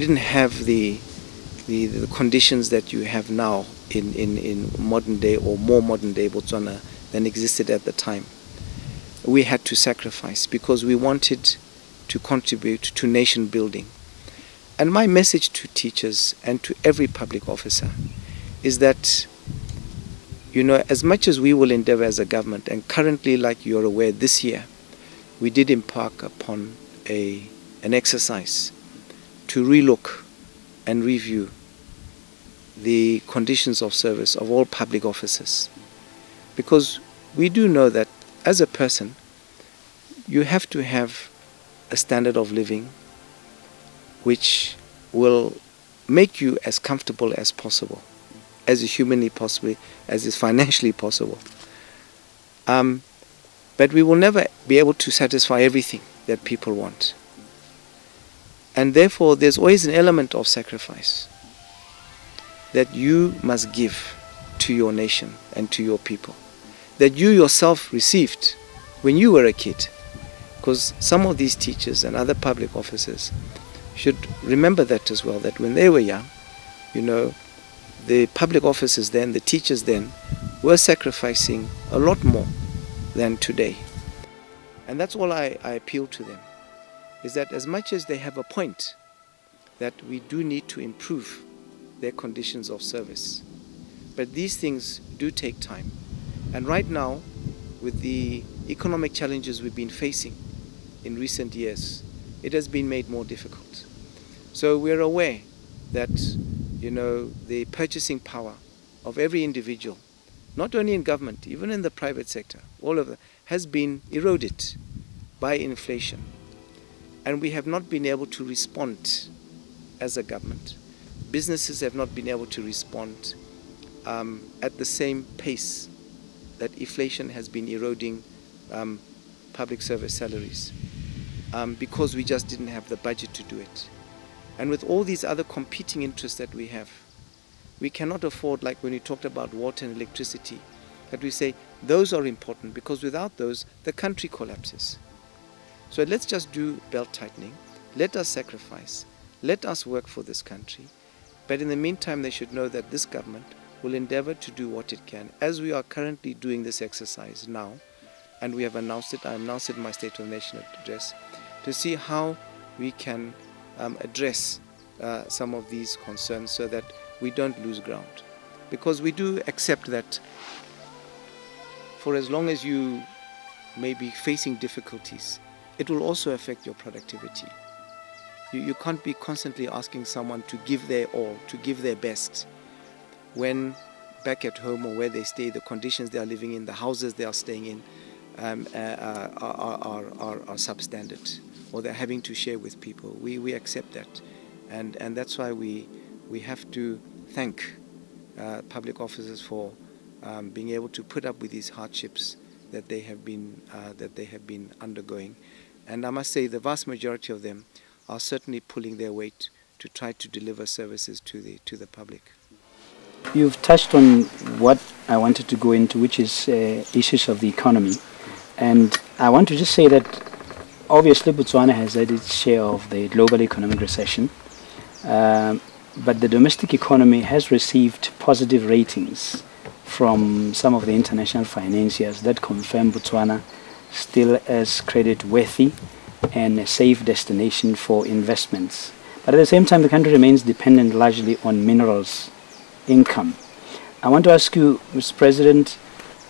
didn't have the conditions that you have now in modern day or more modern day Botswana than existed at the time. We had to sacrifice because we wanted to contribute to nation building. And my message to teachers and to every public officer is that, you know, as much as we will endeavor as a government, and currently, like you're aware, this year, we did embark upon an exercise to relook and review the conditions of service of all public officers. Because we do know that as a person, you have to have a standard of living which will make you as comfortable as possible, as humanly possible, as is financially possible. But we will never be able to satisfy everything that people want. And therefore, there's always an element of sacrifice that you must give to your nation and to your people, that you yourself received when you were a kid. Because some of these teachers and other public officers should remember that as well, that when they were young, you know, the public officers then, the teachers then, were sacrificing a lot more than today. And that's all I appeal to them, is that as much as they have a point that we do need to improve their conditions of service, but these things do take time. And right now, with the economic challenges we've been facing in recent years, it has been made more difficult. So we're aware that, you know, the purchasing power of every individual, not only in government, even in the private sector, all of it, has been eroded by inflation. And we have not been able to respond as a government. Businesses have not been able to respond at the same pace that inflation has been eroding public service salaries, because we just didn't have the budget to do it. And with all these other competing interests that we have, we cannot afford, like when we talked about water and electricity, that we say those are important, because without those, the country collapses. So let's just do belt tightening, let us sacrifice, let us work for this country. But in the meantime, they should know that this government will endeavor to do what it can, as we are currently doing this exercise now, and we have announced it, I announced it in my State of the Nation address, to see how we can address some of these concerns so that we don't lose ground. Because we do accept that for as long as you may be facing difficulties, it will also affect your productivity. You can't be constantly asking someone to give their all, to give their best, when back at home or where they stay, the conditions they are living in, the houses they are staying in are substandard, or they're having to share with people. We accept that. And that's why we have to thank public officers for being able to put up with these hardships that they have been undergoing. And I must say the vast majority of them are certainly pulling their weight to try to deliver services to the public. You've touched on what I wanted to go into, which is issues of the economy. And I want to just say that obviously Botswana has had its share of the global economic recession, but the domestic economy has received positive ratings from some of the international financiers that confirm Botswana still as credit-worthy and a safe destination for investments. But at the same time, the country remains dependent largely on minerals income. I want to ask you, Mr. President,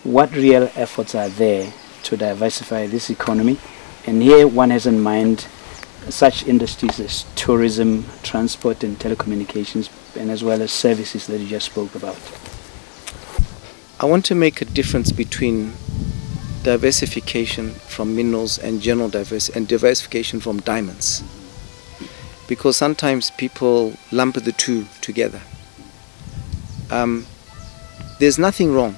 what real efforts are there to diversify this economy? And here one has in mind such industries as tourism, transport and telecommunications, and as well as services that you just spoke about. I want to make a difference between diversification from minerals and general diversification from diamonds, because sometimes people lump the two together. There's nothing wrong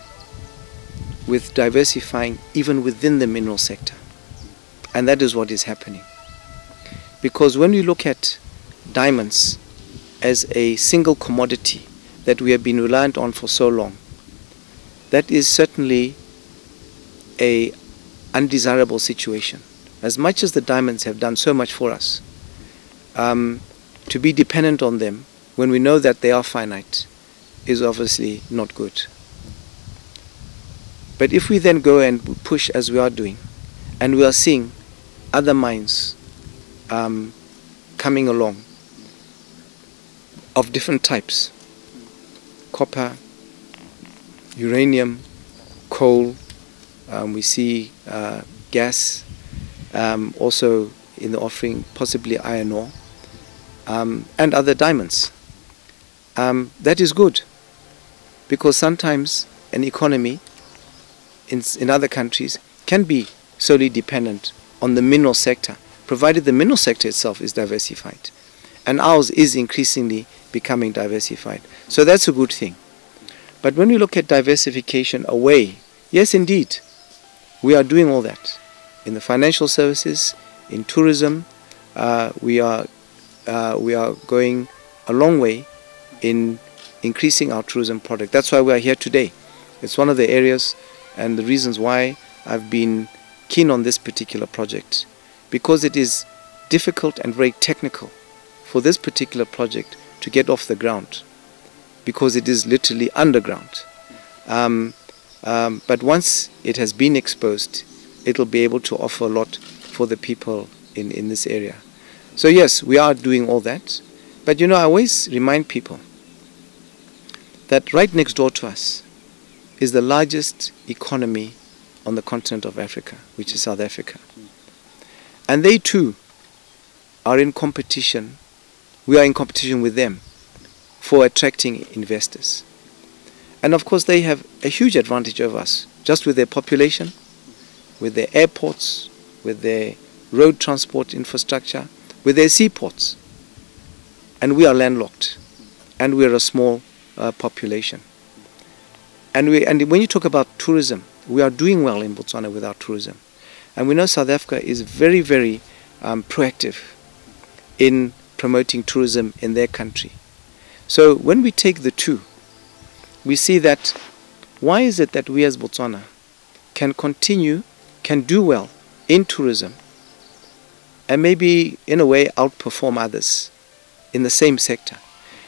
with diversifying even within the mineral sector, and that is what is happening. Because when we look at diamonds as a single commodity that we have been reliant on for so long, that is certainly an undesirable situation. As much as the diamonds have done so much for us, to be dependent on them when we know that they are finite is obviously not good. But if we then go and push as we are doing, and we are seeing other mines coming along of different types, copper, uranium, coal, we see gas, also in the offering possibly iron ore, and other diamonds. That is good, because sometimes an economy in other countries can be solely dependent on the mineral sector, provided the mineral sector itself is diversified. And ours is increasingly becoming diversified. So that's a good thing. But when we look at diversification away, yes indeed, we are doing all that. In the financial services, in tourism, we are going a long way in increasing our tourism product. That's why we are here today. It's one of the areas and the reasons why I've been keen on this particular project, because it is difficult and very technical for this particular project to get off the ground, because it is literally underground. But once it has been exposed, it will be able to offer a lot for the people in this area. So yes, we are doing all that. But you know, I always remind people that right next door to us is the largest economy on the continent of Africa, which is South Africa. And they too are in competition. We are in competition with them for attracting investors. And of course they have a huge advantage over us, just with their population, with their airports, with their road transport infrastructure, with their seaports. And we are landlocked, and we are a small population. And when you talk about tourism, we are doing well in Botswana with our tourism. And we know South Africa is very, very proactive in promoting tourism in their country. So when we take the two, we see that why is it that we as Botswana can do well in tourism, and maybe in a way outperform others in the same sector,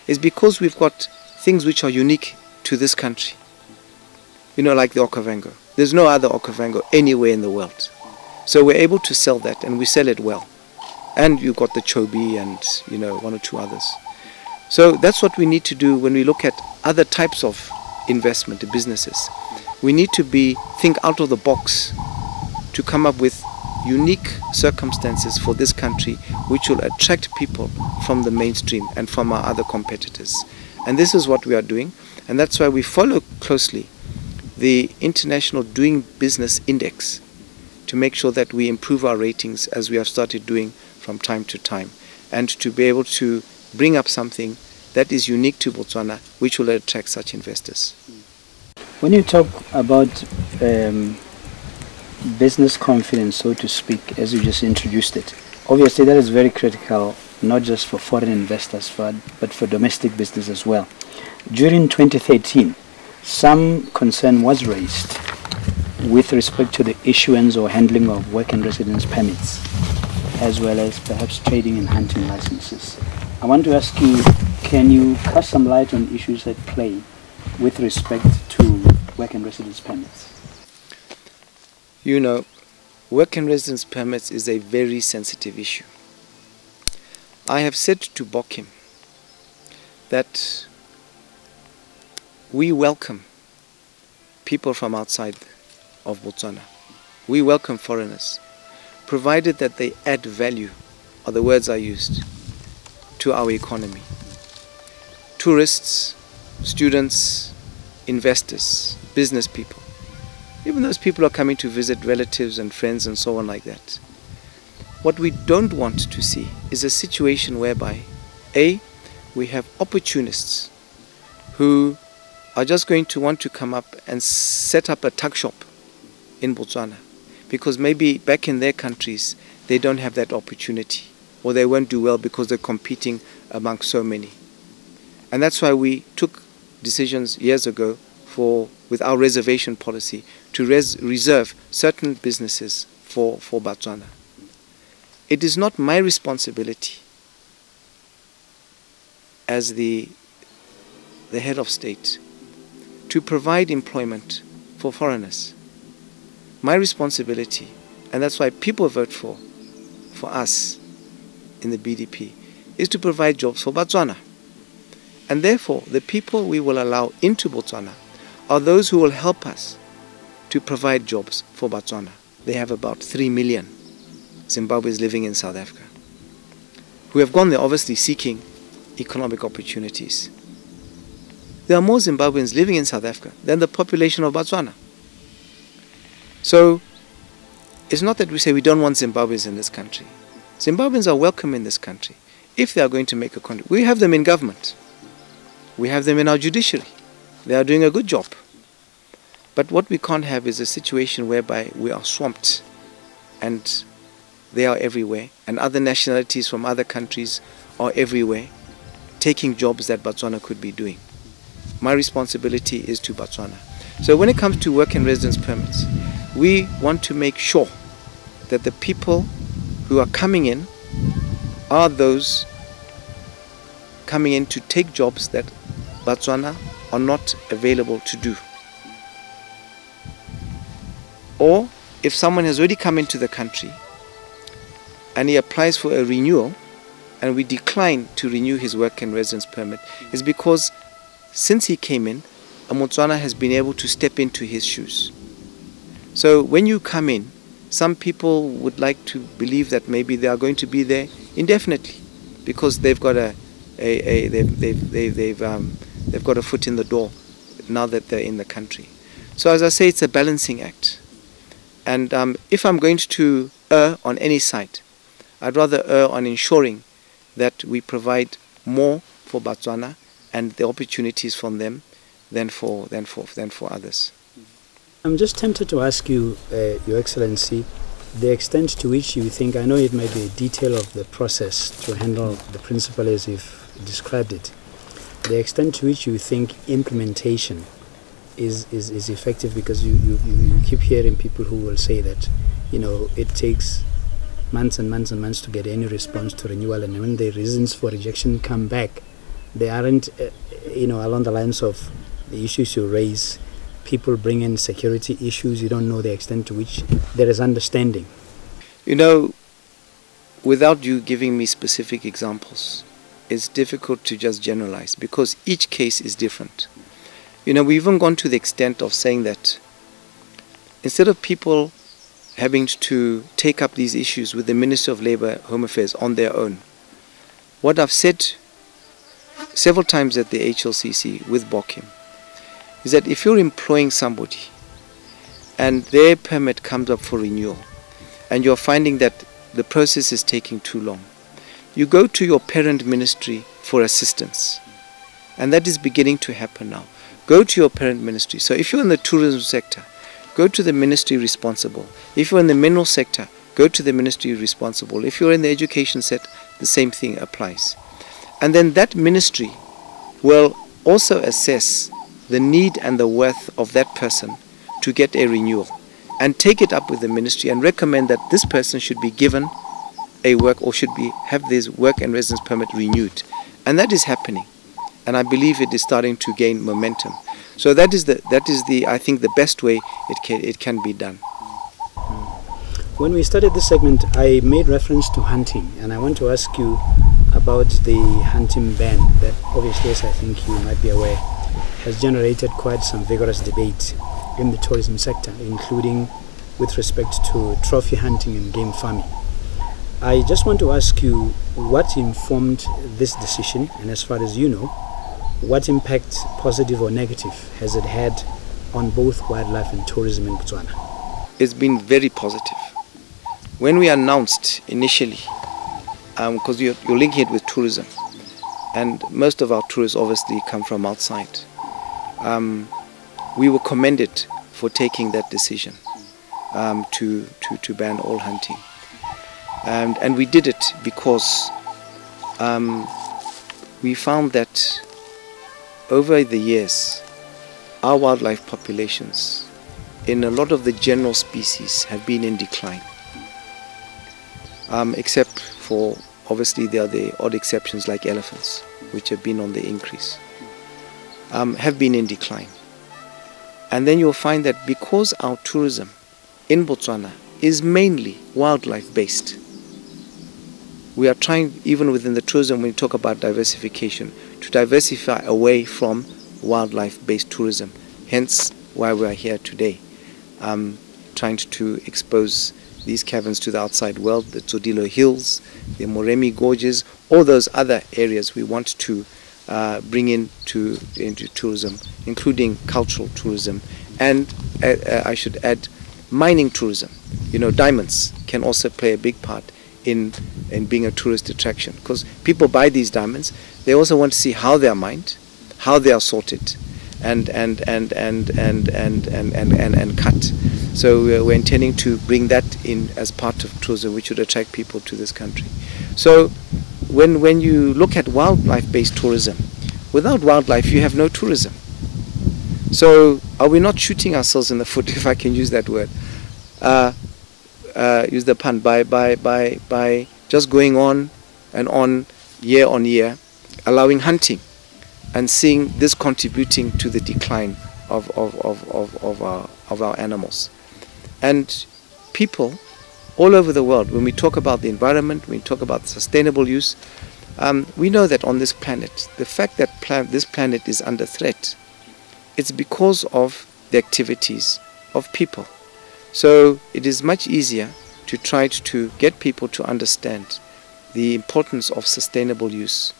is because we've got things which are unique to this country. You know, like the Okavango. There's no other Okavango anywhere in the world. So we're able to sell that, and we sell it well. And you've got the Chobi and, you know, one or two others. So that's what we need to do when we look at other types of investment businesses. We need to think out of the box to come up with unique circumstances for this country which will attract people from the mainstream and from our other competitors. And this is what we are doing, and that's why we follow closely the International Doing Business Index to make sure that we improve our ratings, as we have started doing from time to time, and to be able to bring up something that is unique to Botswana which will attract such investors. When you talk about business confidence, so to speak, as you just introduced it, obviously that is very critical, not just for foreign investors, but for domestic business as well. During 2013, some concern was raised with respect to the issuance or handling of work and residence permits, as well as perhaps trading and hunting licenses. I want to ask you, can you cast some light on issues at play with respect to work and residence permits? You know, work and residence permits is a very sensitive issue. I have said to Boaching that we welcome people from outside of Botswana. We welcome foreigners, provided that they add value, are the words I used, to our economy. Tourists, students, investors, business people. Even those people are coming to visit relatives and friends and so on like that. What we don't want to see is a situation whereby, A, we have opportunists who are just going to want to come up and set up a tuck shop in Botswana, because maybe back in their countries they don't have that opportunity, or they won't do well because they're competing amongst so many. And that's why we took decisions years ago with our reservation policy to reserve certain businesses for Botswana. It is not my responsibility as the head of state, to provide employment for foreigners. My responsibility, and that's why people vote for us in the BDP, is to provide jobs for Botswana. And therefore, the people we will allow into Botswana are those who will help us to provide jobs for Botswana. They have about 3 million Zimbabweans living in South Africa, who have gone there obviously seeking economic opportunities. There are more Zimbabweans living in South Africa than the population of Botswana. So it's not that we say we don't want Zimbabweans in this country. Zimbabweans are welcome in this country if they are going to make a contribution. We have them in government. We have them in our judiciary. They are doing a good job. But what we can't have is a situation whereby we are swamped and they are everywhere, and other nationalities from other countries are everywhere, taking jobs that Botswana could be doing. My responsibility is to Botswana. So when it comes to work and residence permits, we want to make sure that the people who are coming in are those coming in to take jobs that Botswana are not available to do. Or if someone has already come into the country and he applies for a renewal and we decline to renew his work and residence permit, is because since he came in, a Botswana has been able to step into his shoes. So when you come in, some people would like to believe that maybe they are going to be there indefinitely because they've got they've got a foot in the door now that they're in the country. So as I say, it's a balancing act. And if I'm going to err on any side, I'd rather err on ensuring that we provide more for Botswana and the opportunities from them than for others. I'm just tempted to ask you, Your Excellency, the extent to which you think, I know it may be a detail of the process to handle the principle as you've described it, the extent to which you think implementation is effective, because you keep hearing people who will say that, you know, it takes months and months and months to get any response to renewal, and when the reasons for rejection come back, they aren't, along the lines of the issues you raise. People bring in security issues. You don't know the extent to which there is understanding. You know, without you giving me specific examples, it's difficult to just generalize because each case is different. You know, we've even gone to the extent of saying that instead of people having to take up these issues with the Ministry of Labour Home Affairs on their own, what I've said several times at the HLCC with Boaching is that if you're employing somebody and their permit comes up for renewal and you're finding that the process is taking too long, you go to your parent ministry for assistance. And that is beginning to happen now. Go to your parent ministry. So if you're in the tourism sector, go to the ministry responsible. If you're in the mineral sector, go to the ministry responsible. If you're in the education sector, the same thing applies. And then that ministry will also assess the need and the worth of that person to get a renewal and take it up with the ministry and recommend that this person should be given a work or should have this work and residence permit renewed. And that is happening. And I believe it is starting to gain momentum. So that is the I think the best way it can be done. When we started this segment, I made reference to hunting, and I want to ask you about the hunting ban that obviously, as I think you might be aware, has generated quite some vigorous debate in the tourism sector, including with respect to trophy hunting and game farming. I just want to ask you what informed this decision, and as far as you know, what impact, positive or negative, has it had on both wildlife and tourism in Botswana? It's been very positive. When we announced initially, because you're linking it with tourism, and most of our tourists obviously come from outside, we were commended for taking that decision to ban all hunting. And we did it because we found that over the years, our wildlife populations in a lot of the general species have been in decline. Except for, obviously, there are the odd exceptions like elephants. which have been on the increase, have been in decline. And then you'll find that because our tourism in Botswana is mainly wildlife based, we are trying, even within the tourism, when we talk about diversification, to diversify away from wildlife based tourism. Hence why we are here today, trying to expose these caverns to the outside world, the Tsodilo Hills, the Moremi Gorges, all those other areas we want to bring into tourism, including cultural tourism, and I should add mining tourism. You know, diamonds can also play a big part in being a tourist attraction, because people buy these diamonds, they also want to see how they are mined, how they are sorted, and cut. So we're intending to bring that in as part of tourism, which would attract people to this country. So when you look at wildlife-based tourism, without wildlife you have no tourism. So are we not shooting ourselves in the foot, if I can use that word, use the pun, by just going on and on year, allowing hunting and seeing this contributing to the decline of our animals. And people all over the world, when we talk about the environment, when we talk about sustainable use, we know that on this planet, the fact that this planet is under threat, it's because of the activities of people. So it is much easier to try to get people to understand the importance of sustainable use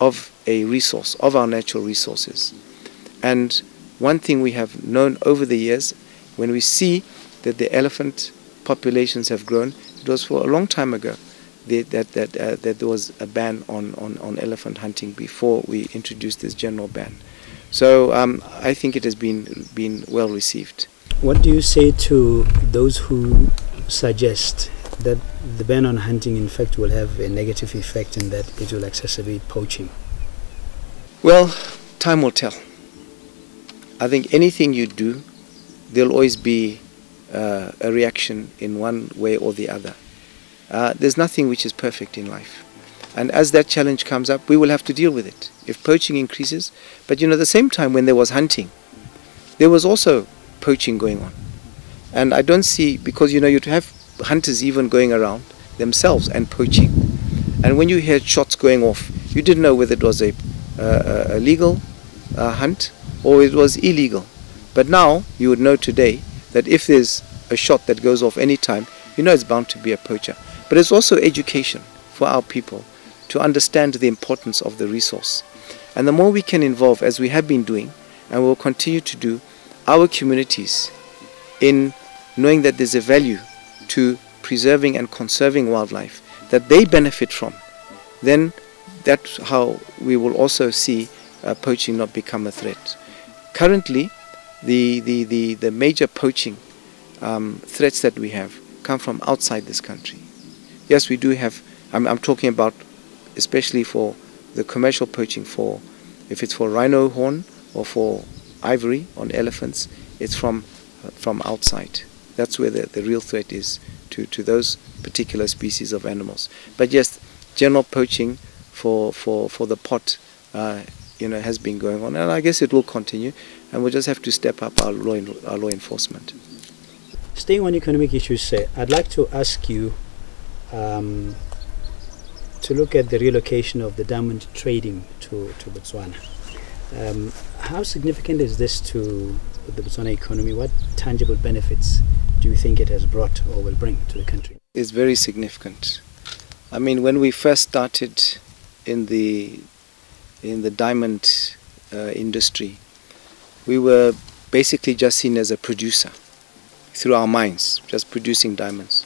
of a resource, of our natural resources. And one thing we have known over the years, when we see that the elephant populations have grown, it was for a long time ago that there was a ban on elephant hunting before we introduced this general ban. So I think it has been well received. What do you say to those who suggest that the ban on hunting in fact will have a negative effect in that it will exacerbate poaching? Well, time will tell. I think anything you do, there'll always be a reaction in one way or the other. There's nothing which is perfect in life. And as that challenge comes up, we will have to deal with it. If poaching increases, but you know, at the same time when there was hunting, there was also poaching going on. And I don't see, because you know, you'd have hunters even going around themselves and poaching. And when you hear shots going off, you didn't know whether it was a legal hunt or it was illegal. But now you would know today that if there's a shot that goes off any time, you know it's bound to be a poacher. But it's also education for our people to understand the importance of the resource. And the more we can involve, as we have been doing, and will continue to do, our communities in knowing that there's a value to preserving and conserving wildlife that they benefit from, then that's how we will also see poaching not become a threat. Currently, the major poaching threats that we have come from outside this country. Yes, we do have, I'm talking about especially for the commercial poaching, for if it's for rhino horn or for ivory on elephants, it's from outside. That's where the real threat is to those particular species of animals. But yes, general poaching for the pot has been going on, and I guess it will continue, and we'll just have to step up our law enforcement. Staying on economic issues, I'd like to ask you to look at the relocation of the diamond trading to Botswana. How significant is this to the Botswana economy? What tangible benefits do you think it has brought or will bring to the country? It's very significant. I mean, when we first started in the diamond industry, we were basically just seen as a producer through our mines, just producing diamonds.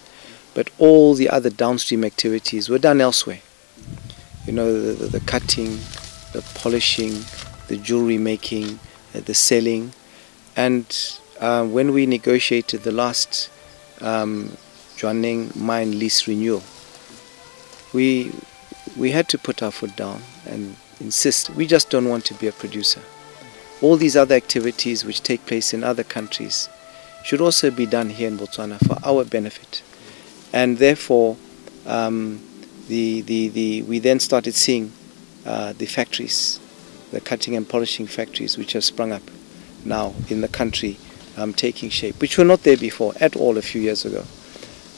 But all the other downstream activities were done elsewhere. You know, the cutting, the polishing, the jewelry making, the selling. And when we negotiated the last Jwaneng mine lease renewal, we had to put our foot down and insist we just don't want to be a producer. All these other activities which take place in other countries should also be done here in Botswana for our benefit. And therefore we then started seeing the factories, the cutting and polishing factories which have sprung up now in the country, taking shape, which were not there before at all a few years ago.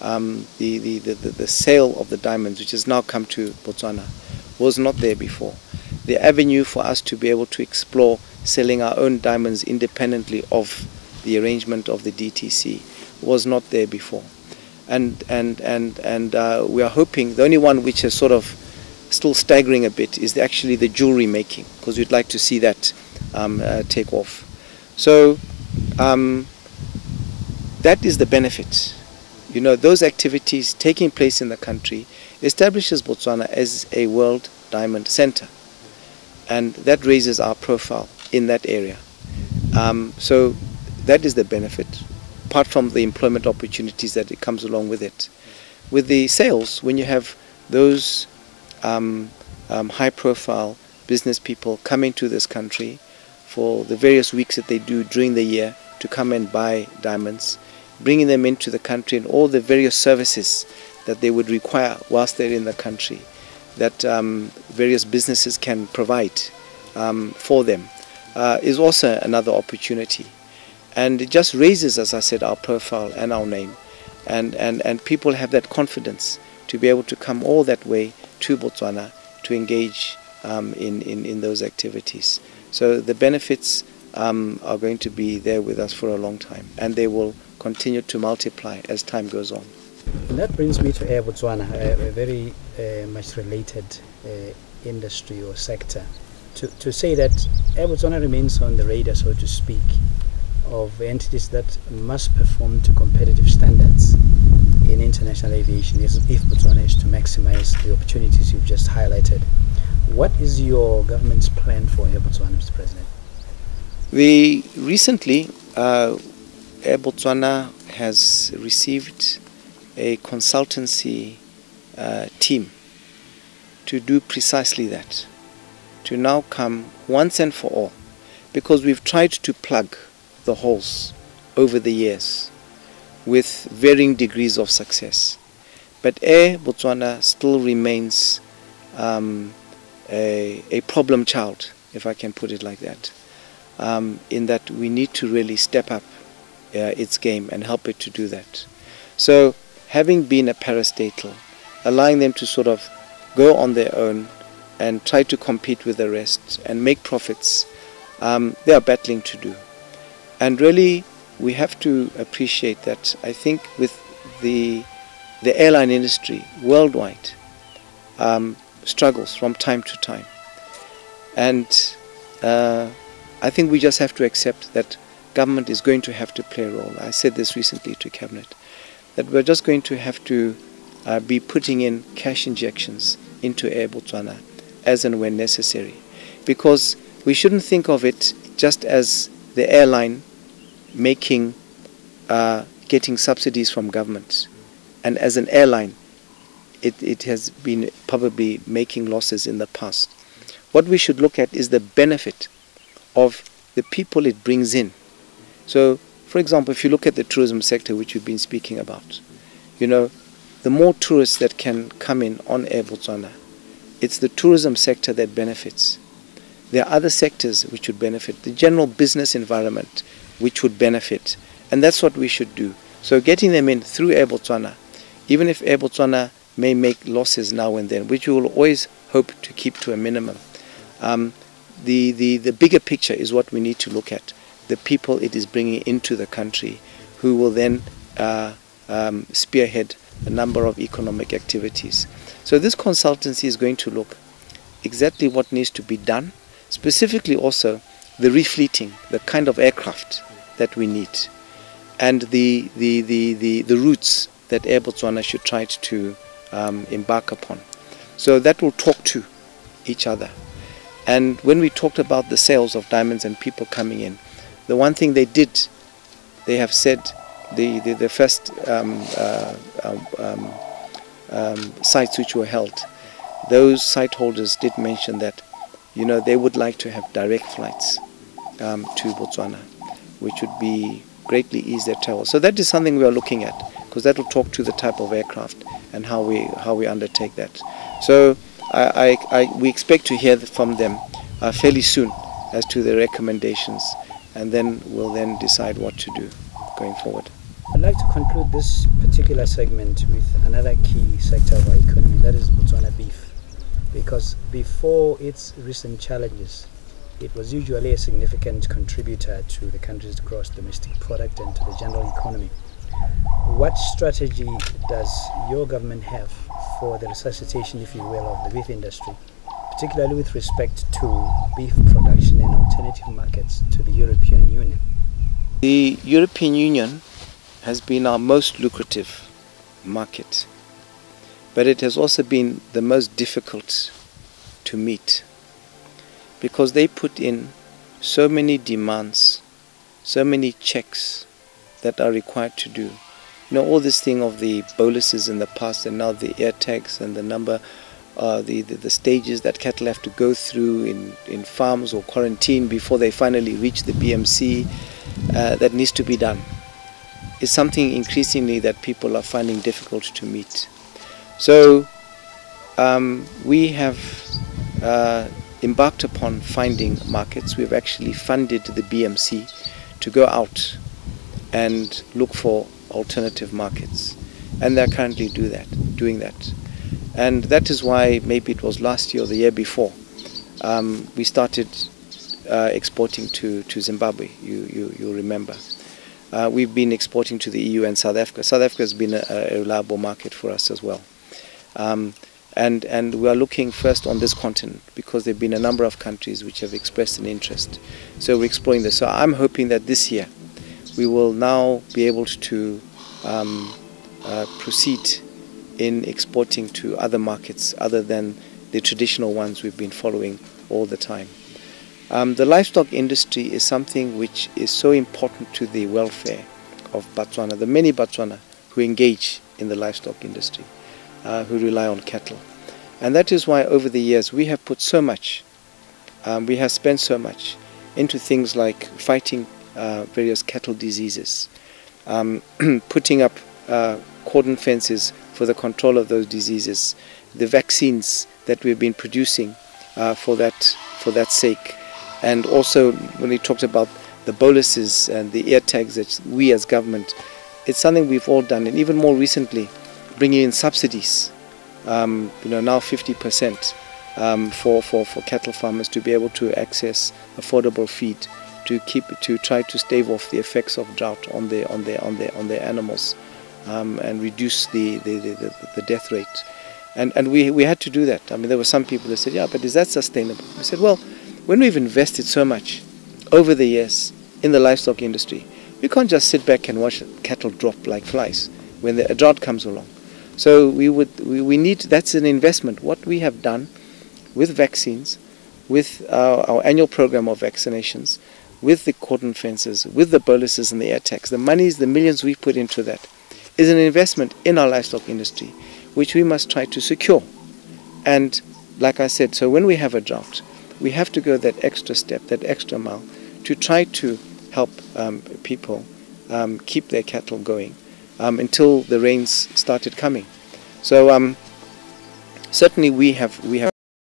The sale of the diamonds, which has now come to Botswana, was not there before. The avenue for us to be able to explore selling our own diamonds independently of the arrangement of the DTC was not there before. And we are hoping, the only one which is sort of still staggering a bit is actually the jewelry making, because we'd like to see that take off. So that is the benefit. You know, those activities taking place in the country establishes Botswana as a world diamond center, and that raises our profile in that area. So that is the benefit, apart from the employment opportunities that it comes along with it. With the sales, when you have those high-profile business people coming to this country for the various weeks that they do during the year to come and buy diamonds, bringing them into the country and all the various services that they would require whilst they're in the country, that various businesses can provide for them, is also another opportunity. And it just raises, as I said, our profile and our name. And people have that confidence to be able to come all that way to Botswana to engage in those activities. So the benefits are going to be there with us for a long time, and they will continue to multiply as time goes on. And that brings me to Air Botswana, a very much related industry or sector. To say that Air Botswana remains on the radar, so to speak, of entities that must perform to competitive standards in international aviation if Botswana is to maximize the opportunities you've just highlighted. What is your government's plan for Air Botswana, Mr. President? We recently, Air Botswana has received a consultancy team to do precisely that, to now come once and for all, because we've tried to plug the holes over the years with varying degrees of success. But Air Botswana still remains a problem child, if I can put it like that, in that we need to really step up its game and help it to do that. So having been a parastatal, allowing them to sort of go on their own and try to compete with the rest and make profits, they are battling to do. And really, we have to appreciate that. I think with the airline industry worldwide struggles from time to time. And I think we just have to accept that government is going to have to play a role. I said this recently to Cabinet, that we're just going to have to be putting in cash injections into Air Botswana as and when necessary. Because we shouldn't think of it just as the airline getting subsidies from government, and as an airline it has been probably making losses in the past. What we should look at is the benefit of the people it brings in. So, for example, if you look at the tourism sector, which we've been speaking about, you know, the more tourists that can come in on Air Botswana, it's the tourism sector that benefits. There are other sectors which would benefit, the general business environment which would benefit, and that's what we should do. So getting them in through Air Botswana, even if Air Botswana may make losses now and then, which we will always hope to keep to a minimum, the bigger picture is what we need to look at, the people it is bringing into the country, who will then spearhead a number of economic activities. So this consultancy is going to look exactly what needs to be done, specifically also the refleeting, the kind of aircraft that we need, and the routes that Air Botswana should try to embark upon. So that will talk to each other. And when we talked about the sales of diamonds and people coming in, the one thing they did, they have said, the first sites which were held, those site holders did mention that, you know, they would like to have direct flights to Botswana, which would be greatly ease their travel. So that is something we are looking at, because that will talk to the type of aircraft and how we undertake that. So we expect to hear from them fairly soon as to the recommendations, and then we'll then decide what to do going forward. I'd like to conclude this particular segment with another key sector of our economy, that is Botswana beef, because before its recent challenges, it was usually a significant contributor to the country's gross domestic product and to the general economy. What strategy does your government have for the resuscitation, if you will, of the beef industry, particularly with respect to beef production and alternative markets to the European Union? The European Union has been our most lucrative market, but it has also been the most difficult to meet, because they put in so many demands, so many checks that are required to do. You know, all this thing of the boluses in the past, and now the air tags and the number, the stages that cattle have to go through in farms or quarantine before they finally reach the BMC, that needs to be done. It's something increasingly that people are finding difficult to meet. So we have embarked upon finding markets. We've actually funded the BMC to go out and look for alternative markets, and they're currently doing that. And that is why, maybe it was last year or the year before, we started exporting to Zimbabwe. You remember. We've been exporting to the EU and South Africa. South Africa has been a reliable market for us as well. And we are looking first on this continent, because there have been a number of countries which have expressed an interest. So we're exploring this. So I'm hoping that this year we will now be able to proceed in exporting to other markets other than the traditional ones we've been following all the time. The livestock industry is something which is so important to the welfare of Botswana, the many Botswana who engage in the livestock industry, who rely on cattle. And that is why over the years we have put so much, we have spent so much into things like fighting various cattle diseases, putting up cordon fences for the control of those diseases, the vaccines that we've been producing for that sake. And also, when we talked about the boluses and the air tags that we as government, it's something we've all done. And even more recently, bringing in subsidies, now 50% for cattle farmers to be able to access affordable feed, to try to stave off the effects of drought on their animals, and reduce the death rate. And we had to do that. I mean, there were some people that said, yeah, but is that sustainable? We said, well, when we've invested so much over the years in the livestock industry, we can't just sit back and watch cattle drop like flies when a drought comes along. So we need, that's an investment. What we have done with vaccines, with our annual program of vaccinations, with the cordon fences, with the boluses and the air tags, the monies, the millions we've put into that, is an investment in our livestock industry, which we must try to secure. And like I said, so when we have a drought, we have to go that extra step, that extra mile, to try to help people keep their cattle going until the rains started coming. So certainly we have